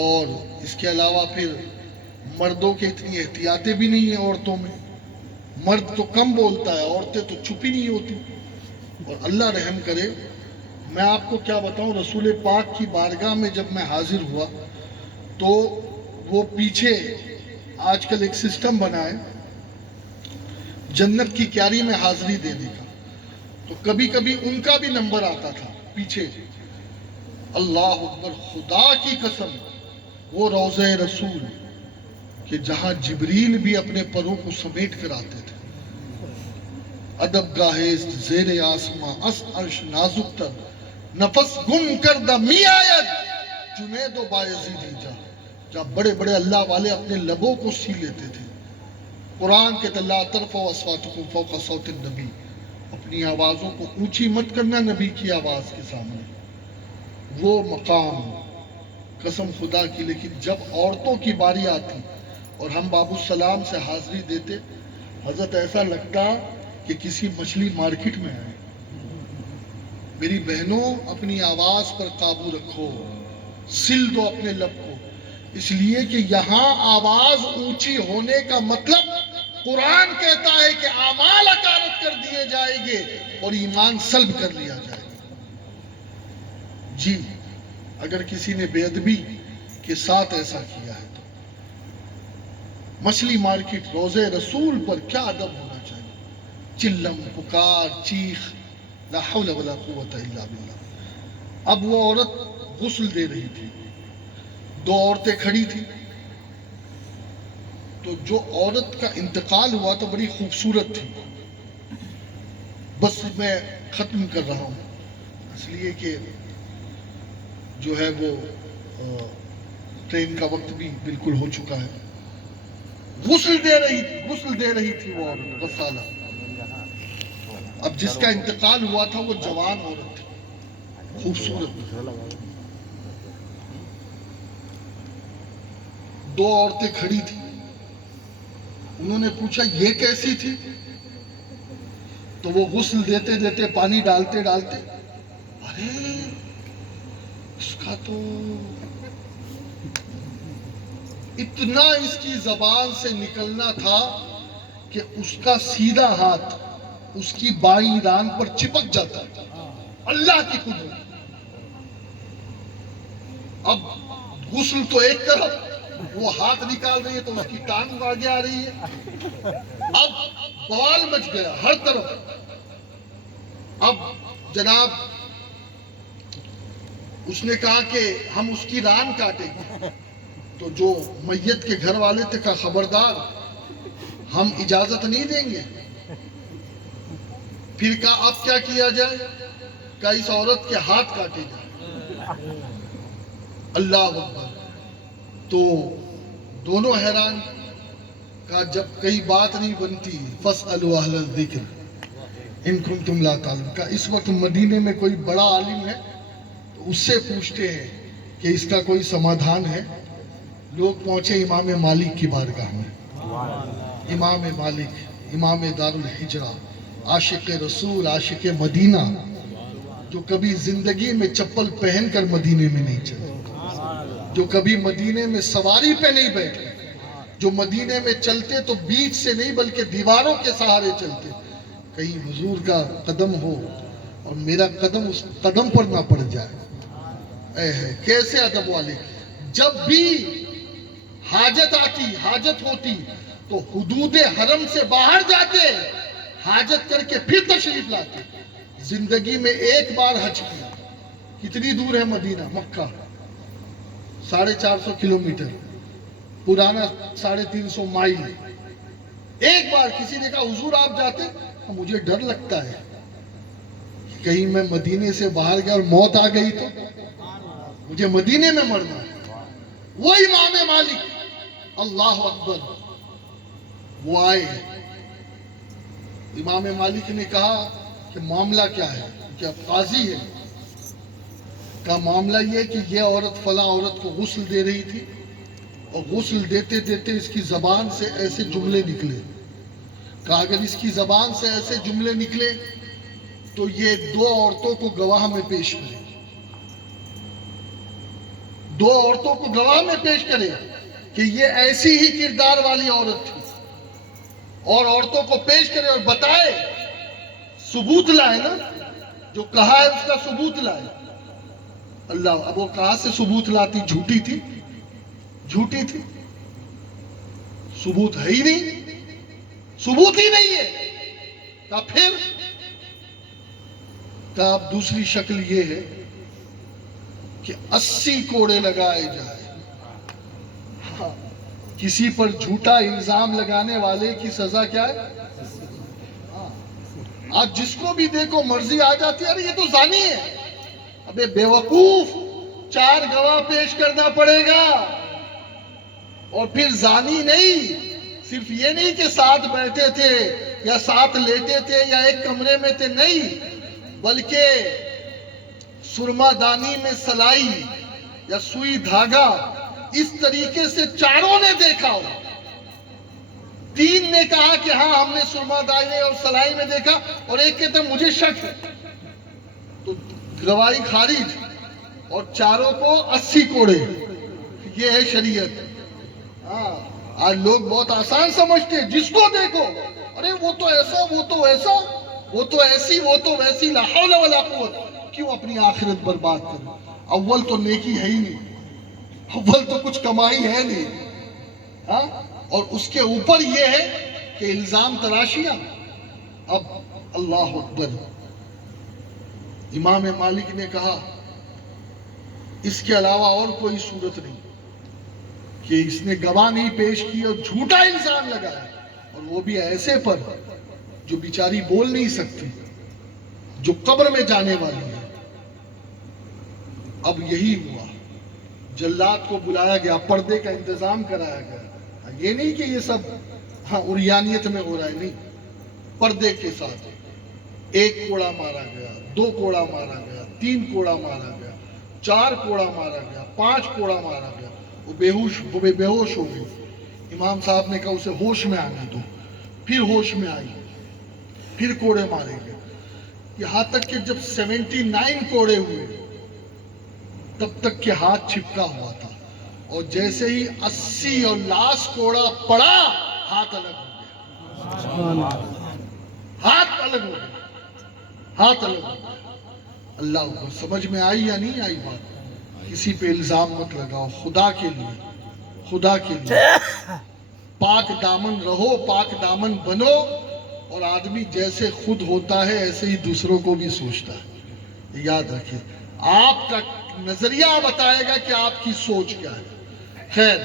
اور اس کے علاوہ پھر مردوں کے اتنی احتیاطیں بھی نہیں ہیں عورتوں میں. مرد تو کم بولتا ہے, عورتیں تو چپ ہی نہیں ہوتی. اور اللہ رحم کرے, میں آپ کو کیا بتاؤں, رسول پاک کی بارگاہ میں جب میں حاضر ہوا تو وہ پیچھے آج کل ایک سسٹم بنا ہے جنت کی کیاری میں حاضری دینے کا, تو کبھی کبھی ان کا بھی نمبر آتا تھا پیچھے. اللہ اکبر, خدا کی قسم, وہ روضہ رسول کہ جہاں جبریل بھی اپنے پروں کو سمیٹ کر آتے تھے. ادب گاہے زیر آسماں اس عرش نازک تر, نفس گم کردہ می آید جنید و بایزیدی جا. جہاں بڑے بڑے اللہ والے اپنے لبوں کو سی لیتے تھے. قرآن کے لا ترفعوا اصواتکم فوق صوت النبی, اپنی آوازوں کو اونچی مت کرنا نبی کی آواز کے سامنے. وہ مقام قسم خدا کی. لیکن جب عورتوں کی باری آتی اور ہم باب السلام سے حاضری دیتے, حضرت ایسا لگتا کہ کسی مچھلی مارکیٹ میں ہے. میری بہنوں اپنی آواز پر قابو رکھو, سل دو اپنے لب کو, اس لیے کہ یہاں آواز اونچی ہونے کا مطلب قرآن کہتا ہے کہ اعمال اکارت کر دیے جائیں گے اور ایمان سلب کر لیا جائے گا. جی اگر کسی نے بے ادبی کے ساتھ ایسا کیا ہے تو مچھلی مارکیٹ روزے رسول پر کیا ادب ہونا چاہیے, چلم پکار چیخ, لا حول ولا قوت الا باللہ. اب وہ عورت غسل دے رہی تھی, دو عورتیں کھڑی تھی, تو جو عورت کا انتقال ہوا تو بڑی خوبصورت تھی. بس میں ختم کر رہا ہوں اس لیے کہ جو ہے وہ ٹرین کا وقت بھی بالکل ہو چکا ہے. غسل دے رہی تھی وہ عورت غسالہ. اب جس کا انتقال ہوا تھا وہ جوان عورت تھی, خوبصورت. دو عورتیں کھڑی تھی, انہوں نے پوچھا یہ کیسی تھی؟ تو وہ غسل دیتے دیتے پانی ڈالتے ڈالتے, ارے اس کا تو اتنا اس کی زبان سے نکلنا تھا کہ اس کا سیدھا ہاتھ اس کی بائیں ران پر چپک جاتا تھا. اللہ کی قدرت. اب غسل تو ایک طرف, وہ ہاتھ نکال رہی ہے تو اس کی ٹانگ آگے آ رہی ہے. اب بوال مچ گیا ہر طرف. اب جناب اس نے کہا کہ ہم اس کی ران کاٹیں گے. تو جو میت کے گھر والے تھے کہا خبردار, ہم اجازت نہیں دیں گے. پھر کہا اب کیا کیا جائے؟ کہا اس عورت کے ہاتھ کاٹے جائے. اللہ اکبر. تو دونوں حیران. کہا جب کئی بات نہیں بنتی فاسألوا اہل الذکر ان کنتم لا تعلمون. کہا اس وقت مدینے میں کوئی بڑا عالم ہے تو اس سے پوچھتے ہیں کہ اس کا کوئی سمادھان ہے. لوگ پہنچے امام مالک کی بارگاہ میں. امام مالک, امام دار الحجرہ, عاشق رسول, عاشق مدینہ, جو کبھی زندگی میں چپل پہن کر مدینے میں نہیں چلے, جو کبھی مدینے میں سواری پہ نہیں بیٹھے, جو مدینے میں چلتے تو بیچ سے نہیں بلکہ دیواروں کے سہارے چلتے. کہیں حضور کا قدم ہو اور میرا قدم اس قدم پر نہ پڑ جائے. اے ہے کیسے ادب والے. جب بھی حاجت آتی, حاجت ہوتی تو حدود حرم سے باہر جاتے, حاجت کر کے پھر تشریف لاتے. زندگی میں ایک بار حج کیا. کتنی دور ہے مدینہ؟ مکہ 450 کلومیٹر, پرانا 350 مائل. ایک بار کسی نے کہا حضور آپ جاتے؟ مجھے ڈر لگتا ہے کہیں میں مدینے سے باہر گیا اور موت آ گئی تو مجھے مدینے میں مرنا ہے. وہ امام مالک, اللہ اکبر, وہ آئے. امام مالک نے کہا کہ معاملہ کیا ہے, کہ اب قاضی ہے. کہا معاملہ یہ کہ یہ عورت فلاں عورت کو غسل دے رہی تھی اور غسل دیتے دیتے اس کی زبان سے ایسے جملے نکلے. کہا اگر اس کی زبان سے ایسے جملے نکلے تو یہ دو عورتوں کو گواہ میں پیش کرے, دو عورتوں کو گواہ میں پیش کرے کہ یہ ایسی ہی کردار والی عورت تھی, اور عورتوں کو پیش کرے اور بتائے, ثبوت لائے نا, جو کہا ہے اس کا ثبوت لائے. اللہ, اب وہ کہاں سے ثبوت لاتی؟ جھوٹی تھی, جھوٹی تھی, ثبوت ہے ہی نہیں, ثبوت ہی نہیں ہے. کہا پھر؟ کہا اب دوسری شکل یہ ہے کہ 80 کوڑے لگائے جائے. ہاں, کسی پر جھوٹا الزام لگانے والے کی سزا کیا ہے؟ آج جس کو بھی دیکھو مرضی آ جاتی ہے, ارے یہ تو زانی ہے. ابے بے وقوف, 4 گواہ پیش کرنا پڑے گا. اور پھر زانی نہیں, صرف یہ نہیں کہ ساتھ بیٹھے تھے یا ساتھ لیٹے تھے یا ایک کمرے میں تھے, نہیں, بلکہ سرما دانی میں سلائی یا سوئی دھاگا اس طریقے سے چاروں نے دیکھا ہو. تین نے کہا کہ ہاں ہم نے سرما دائنے اور سلائی میں دیکھا، اور ایک کہتا مجھے شک ہے، تو گواہی خارج، اور چاروں کو 80 کوڑے. یہ ہے شریعت. ہاں آج لوگ بہت آسان سمجھتے ہیں، جس کو دیکھو ارے وہ تو ایسا، وہ تو ایسا، وہ تو ایسی، وہ تو ویسی، لا حول ولا قوت. کیوں اپنی آخرت برباد کرو؟ اول تو نیکی ہے ہی نہیں، اول تو کچھ کمائی ہے نہیں. ہاں اور اس کے اوپر یہ ہے کہ الزام تراشیاں. اب اللہ اکبر. امام مالک نے کہا اس کے علاوہ اور کوئی صورت نہیں کہ اس نے گواہ نہیں پیش کی اور جھوٹا الزام لگایا، اور وہ بھی ایسے پر جو بیچاری بول نہیں سکتی، جو قبر میں جانے والی ہے. اب یہی ہوا، جلاد کو بلایا گیا، پردے کا انتظام کرایا گیا. یہ نہیں کہ یہ سب ہاں عریانیت میں ہو رہا ہے، نہیں، پردے کے ساتھ. ایک کوڑا مارا گیا، 2 کوڑا مارا گیا، 3 کوڑا مارا گیا، 4 کوڑا مارا گیا، 5 کوڑا مارا گیا. وہ بے ہوش ہو گئی. امام صاحب نے کہا اسے ہوش میں آنے دو. پھر ہوش میں آئی، پھر کوڑے مارے گئے. یہاں تک کہ جب 79 کوڑے ہوئے تب تک کہ ہاتھ چھپکا ہوا تھا، اور جیسے ہی 80 اور لاسٹ کوڑا پڑا ہاتھ الگ ہو گیا. ہاتھ الگ ہو گیا، ہاتھ الگ ہو گیا. اللہ کو سمجھ میں آئی یا نہیں آئی بات؟ کسی پہ الزام مت لگاؤ، خدا کے لیے، خدا کے لیے پاک دامن رہو، پاک دامن بنو. اور آدمی جیسے خود ہوتا ہے ایسے ہی دوسروں کو بھی سوچتا ہے. یاد رکھیے، آپ کا نظریہ بتائے گا کہ آپ کی سوچ کیا ہے. خیر،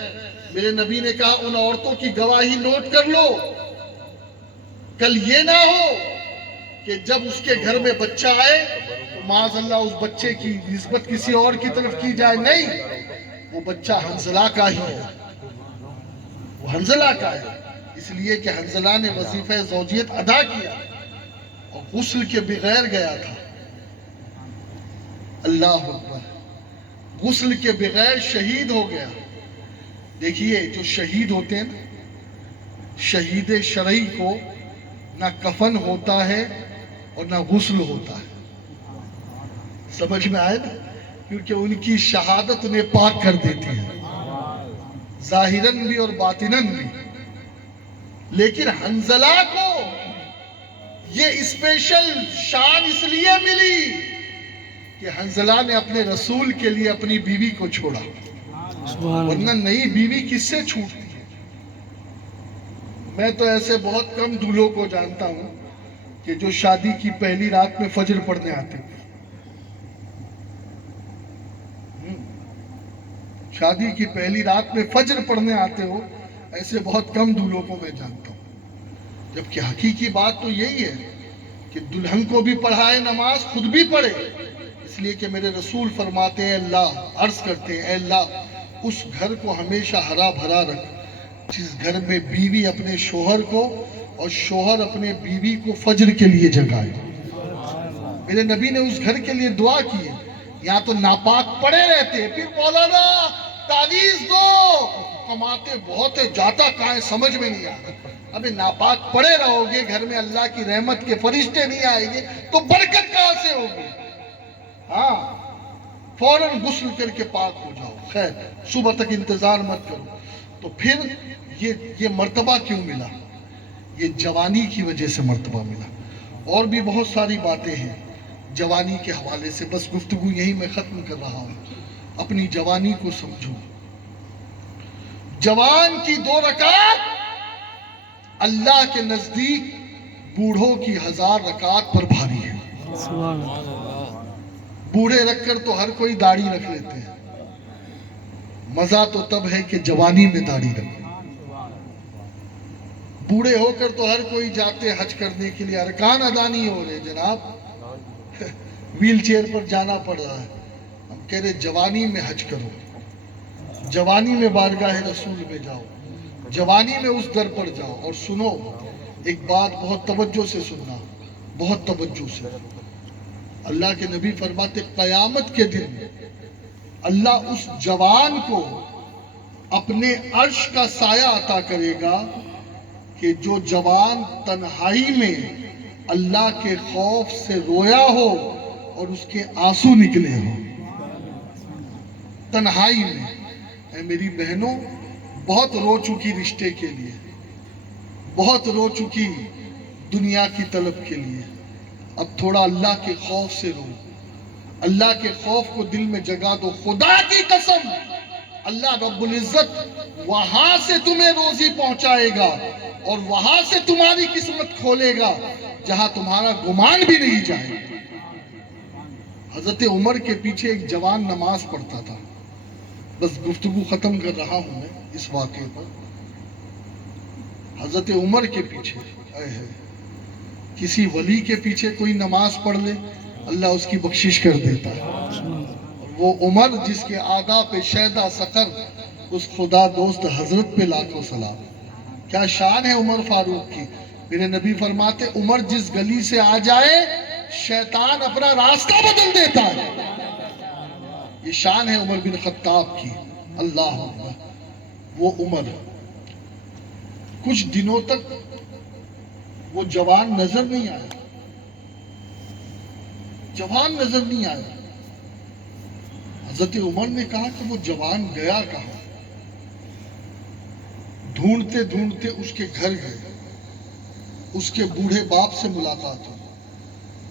میرے نبی نے کہا ان عورتوں کی گواہی نوٹ کر لو. کل یہ نہ ہو کہ جب اس کے گھر میں بچہ آئے تو معاذ اللہ اس بچے کی نسبت کسی اور کی طرف کی جائے. نہیں، وہ بچہ حنظلہ کا ہی ہے، وہ حنظلہ کا ہے. اس لیے کہ حنظلہ نے وظیفہ زوجیت ادا کیا اور غسل کے بغیر گیا تھا. اللہ اکبر. غسل کے بغیر شہید ہو گیا. دیکھیے جو شہید ہوتے ہیں نا، شہید شرعی کو نہ کفن ہوتا ہے اور نہ غسل ہوتا ہے. سمجھ میں آئے نا؟ کیونکہ ان کی شہادت انہیں پاک کر دیتی ہے، ظاہراً بھی اور باطناً بھی. لیکن حنظلہ کو یہ اسپیشل شان اس لیے ملی کہ حنظلہ نے اپنے رسول کے لیے اپنی بیوی کو چھوڑا، ورنہ نئی بیوی کس سے چھوٹتی ہے. میں تو ایسے بہت کم دولہوں کو جانتا ہوں کہ جو شادی کی پہلی رات میں فجر پڑھنے آتے ہیں. شادی کی پہلی رات میں فجر پڑھنے آتے ہو، ایسے بہت کم دولہوں کو میں جانتا ہوں. جبکہ حقیقی بات تو یہی ہے کہ دلہن کو بھی پڑھائے نماز، خود بھی پڑھے. اس لیے کہ میرے رسول فرماتے ہیں، اللہ عرض کرتے ہیں، اے اللہ اس گھر کو ہمیشہ ہرا بھرا رکھ جس گھر میں بیوی اپنے شوہر کو اور شوہر اپنے بیوی کو فجر کے لیے جگائے. میرے نبی نے اس گھر کے لیے دعا کی ہے. یہاں تو ناپاک پڑے رہتے ہیں، پھر مولانا تعویذ دو، کماتے بہت ہے، جاتا کہاں ہے سمجھ میں نہیں آتا. ابھی ناپاک پڑے رہو گے، گھر میں اللہ کی رحمت کے فرشتے نہیں آئیں گے تو برکت کہاں سے ہوگی؟ ہاں فوراً غسل کر کے پاک ہو جاؤ. خیر، صبح تک انتظار مت کرو. تو پھر یہ مرتبہ کیوں ملا؟ یہ جوانی کی وجہ سے مرتبہ ملا. اور بھی بہت ساری باتیں ہیں جوانی کے حوالے سے، بس گفتگو یہی میں ختم کر رہا ہوں. اپنی جوانی کو سمجھو. جوان کی 2 رکعت اللہ کے نزدیک بوڑھوں کی 1000 رکعت پر بھاری ہے. بوڑھے رکھ کر تو ہر کوئی داڑھی رکھ لیتے ہیں، مزہ تو تب ہے کہ جوانی میں داڑھی رکھو. بوڑھے ہو کر تو ہر کوئی جاتے حج کرنے کے لیے، ارکان ادا نہیں ہو رہے جناب، ویل چیئر پر جانا پڑ رہا ہے. ہم کہہ رہے جوانی میں حج کرو، جوانی میں بارگاہ رسول میں جاؤ، جوانی میں اس در پر جاؤ. اور سنو ایک بات بہت توجہ سے سننا، بہت توجہ سے. اللہ کے نبی فرماتے قیامت کے دن اللہ اس جوان کو اپنے عرش کا سایہ عطا کرے گا کہ کہ جو جوان تنہائی میں اللہ کے خوف سے رویا ہو اور اس کے آنسو نکلے ہو تنہائی میں. اے میری بہنوں، بہت رو چکی رشتے کے لیے، بہت رو چکی دنیا کی طلب کے لیے. اب تھوڑا اللہ کے خوف سے رو، اللہ کے خوف کو دل میں جگا دو. خدا کی قسم اللہ رب العزت وہاں سے تمہیں روزی پہنچائے گا اور وہاں سے تمہاری قسمت کھولے گا جہاں تمہارا گمان بھی نہیں جائے گا. حضرت عمر کے پیچھے ایک جوان نماز پڑھتا تھا. بس گفتگو ختم کر رہا ہوں میں اس واقعے پر. حضرت عمر کے پیچھے کسی ولی کے پیچھے کوئی نماز پڑھ لے اللہ اس کی بخشش کر دیتا ہے. وہ عمر جس کے آداب پہ شیدہ سقر، اس خدا دوست حضرت پہ لاکھوں سلام. کیا شان ہے عمر فاروق کی. میرے نبی فرماتے عمر جس گلی سے آ جائے شیطان اپنا راستہ بدل دیتا ہے. یہ شان ہے عمر بن خطاب کی. اللہ اکبر. وہ عمر کچھ دنوں تک وہ جوان نظر نہیں آیا، جوان نظر نہیں آیا. حضرت عمر نے کہا کہ وہ جوان گیا کہاں. ڈھونڈتے ڈھونڈتے اس کے گھر گئے. اس کے بوڑھے باپ سے ملاقات ہوئی.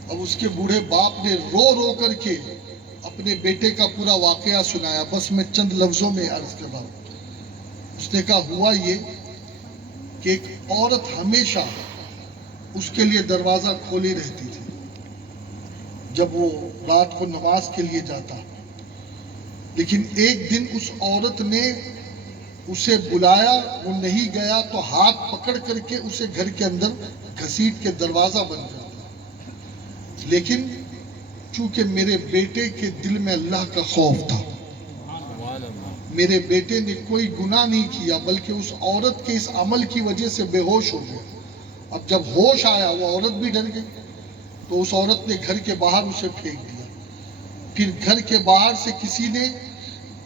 اب اس کے بوڑھے باپ نے رو رو کر کے اپنے بیٹے کا پورا واقعہ سنایا. بس میں چند لفظوں میں عرض کر رہا ہوں. اس نے کہا ہوا یہ کہ ایک عورت ہمیشہ اس کے لیے دروازہ کھولی رہتی تھی جب وہ رات کو نماز کے لیے جاتا. لیکن ایک دن اس عورت نے اسے بلایا، وہ نہیں گیا تو ہاتھ پکڑ کر کے اسے گھر کے اندر گھسیٹ کے دروازہ بند کر دیا. لیکن چونکہ میرے بیٹے کے دل میں اللہ کا خوف تھا، میرے بیٹے نے کوئی گناہ نہیں کیا بلکہ اس عورت کے اس عمل کی وجہ سے بے ہوش ہو گیا. اب جب ہوش آیا وہ عورت بھی ڈر گئی تو اس عورت نے گھر کے باہر اسے پھینک دیا. پھر گھر کے باہر سے کسی نے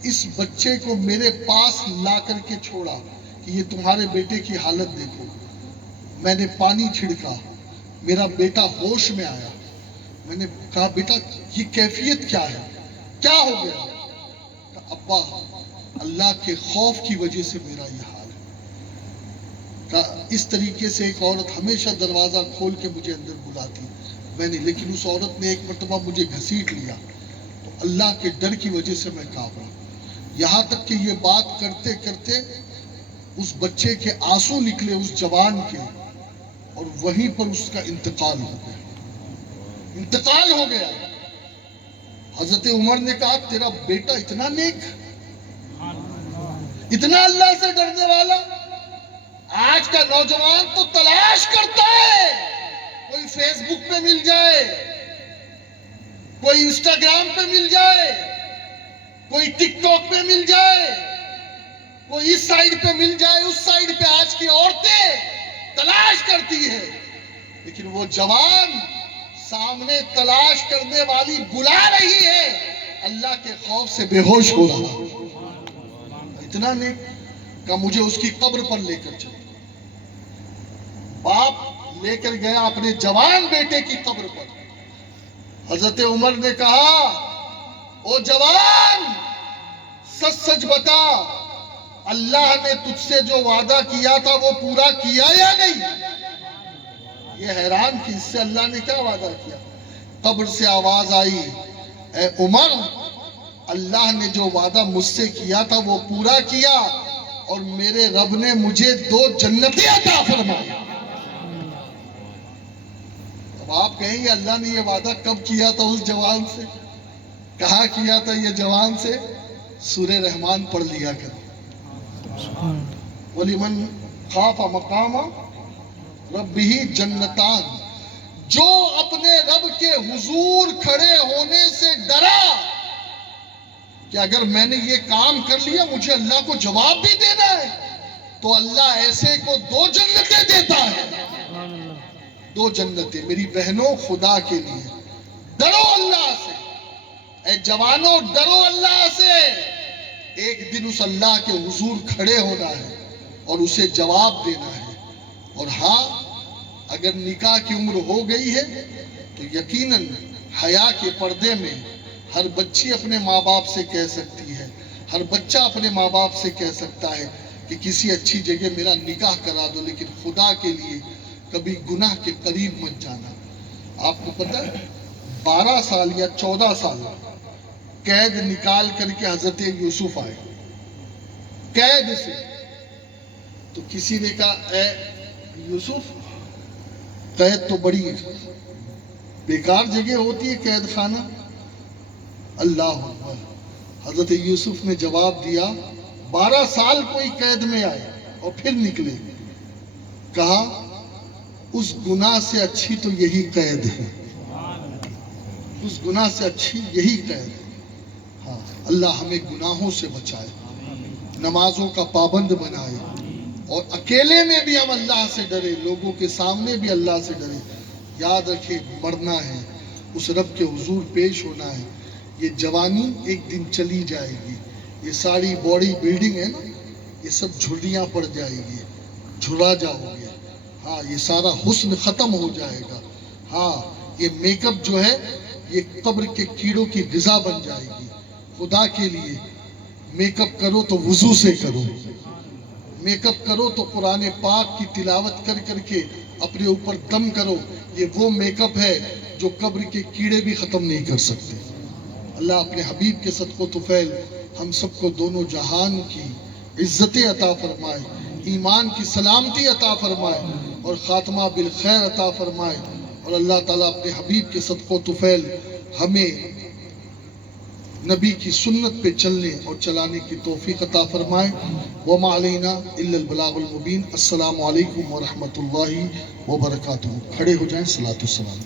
اس بچے کو میرے پاس لا کر کے چھوڑا کہ یہ تمہارے بیٹے کی حالت دیکھو. میں نے پانی چھڑکا، میرا بیٹا ہوش میں آیا. میں نے کہا بیٹا یہ کیفیت کیا ہے، کیا ہو گیا؟ ابا اللہ کے خوف کی وجہ سے میرا یہ حال ہے. اس طریقے سے ایک عورت ہمیشہ دروازہ کھول کے مجھے اندر بلاتی میں نے، لیکن اس عورت نے ایک مرتبہ مجھے گھسیٹ لیا تو اللہ کے ڈر کی وجہ سے میں کانپ رہا. یہاں تک کہ یہ بات کرتے کرتے اس بچے کے آنسو نکلے اس جوان کے، اور وہیں پر اس کا انتقال ہو گیا. انتقال ہو گیا. حضرت عمر نے کہا تیرا بیٹا اتنا نیک، اتنا اللہ سے ڈرنے والا. آج کا نوجوان تو تلاش کرتا ہے کوئی فیس بک پہ مل جائے، کوئی انسٹاگرام پہ مل جائے، کوئی ٹک ٹاک پہ مل جائے، کوئی اس سائیڈ پہ مل جائے، اس سائیڈ پہ. آج کی عورتیں تلاش کرتی ہے، لیکن وہ جوان سامنے تلاش کرنے والی بلا رہی ہے، اللہ کے خوف سے بے ہوش ہو رہا. اتنا نیک کہ مجھے اس کی قبر پر لے کر چلو. باپ لے کر گیا اپنے جوان بیٹے کی قبر پر. حضرت عمر نے کہا او جوان سچ سچ بتا، اللہ نے تجھ سے جو وعدہ کیا تھا وہ پورا کیا یا نہیں؟ یہ حیران کہ اس سے اللہ نے کیا وعدہ کیا. قبر سے آواز آئی اے عمر اللہ نے جو وعدہ مجھ سے کیا تھا وہ پورا کیا اور میرے رب نے مجھے 2 جنتیں عطا فرمائی. اب آپ کہیں گے اللہ نے یہ وعدہ کب کیا تھا اس جوان سے؟ کہاں کیا تھا یہ جوان سے؟ سورہ رحمان پڑھ لیا کرو. وَلِمَنْ خَافَ مَقَامَ رَبِّهِ جنتان. جو اپنے رب کے حضور کھڑے ہونے سے ڈرا کہ اگر میں نے یہ کام کر لیا مجھے اللہ کو جواب بھی دینا ہے، تو اللہ ایسے کو 2 جنتیں دیتا ہے. 2 جنتیں. میری بہنوں خدا کے لیے ڈرو اللہ سے. اے جوانوں ڈرو اللہ سے. ایک دن اس اللہ کے حضور کھڑے ہونا ہے اور اسے جواب دینا ہے. اور ہاں اگر نکاح کی عمر ہو گئی ہے تو یقیناً حیا کے پردے میں ہر بچی اپنے ماں باپ سے کہہ سکتی ہے، ہر بچہ اپنے ماں باپ سے کہہ سکتا ہے کہ کسی اچھی جگہ میرا نکاح کرا دو، لیکن خدا کے لیے کبھی گناہ کے قریب مت جانا۔ آپ کو پتہ ہے 12 سال یا 14 سال قید نکال کر کے حضرت یوسف آئے قید سے، تو کسی نے کہا اے یوسف قید تو بڑی بیکار جگہ ہوتی ہے قید خانہ، اللہ اکبر۔ حضرت یوسف نے جواب دیا 12 سال کوئی قید میں آئے اور پھر نکلے، کہا اس گناہ سے اچھی تو یہی قید ہے، اس گناہ سے اچھی یہی قید ہے۔ ہاں اللہ ہمیں گناہوں سے بچائے، نمازوں کا پابند بنائے، اور اکیلے میں بھی ہم اللہ سے ڈرے، لوگوں کے سامنے بھی اللہ سے ڈرے۔ یاد رکھے مرنا ہے، اس رب کے حضور پیش ہونا ہے، یہ جوانی ایک دن چلی جائے گی، یہ ساری باڈی بلڈنگ ہے نا، یہ سب جھریاں پڑ جائے گی، جھرا جاؤ گے، ہاں یہ سارا حسن ختم ہو جائے گا، ہاں یہ میک اپ جو ہے یہ قبر کے کیڑوں کی غذا بن جائے گی۔ خدا کے لیے میک اپ کرو تو وضو سے کرو، میک اپ کرو تو قرآن پاک کی تلاوت کر کر کے اپنے اوپر دم کرو، یہ وہ میک اپ ہے جو قبر کے کیڑے بھی ختم نہیں کر سکتے۔ اللہ اپنے حبیب کے صدق و طفیل ہم سب کو دونوں جہان کی عزتیں عطا فرمائے، ایمان کی سلامتی عطا فرمائے اور خاتمہ بالخیر عطا فرمائے، اور اللہ تعالیٰ اپنے حبیب کے صدق و طفیل ہمیں نبی کی سنت پہ چلنے اور چلانے کی توفیق عطا فرمائے۔ وما علینا الا البلاغ المبین۔ السلام علیکم ورحمۃ اللہ وبرکاتہ۔ کھڑے ہو جائیں، صلاۃ والسلام۔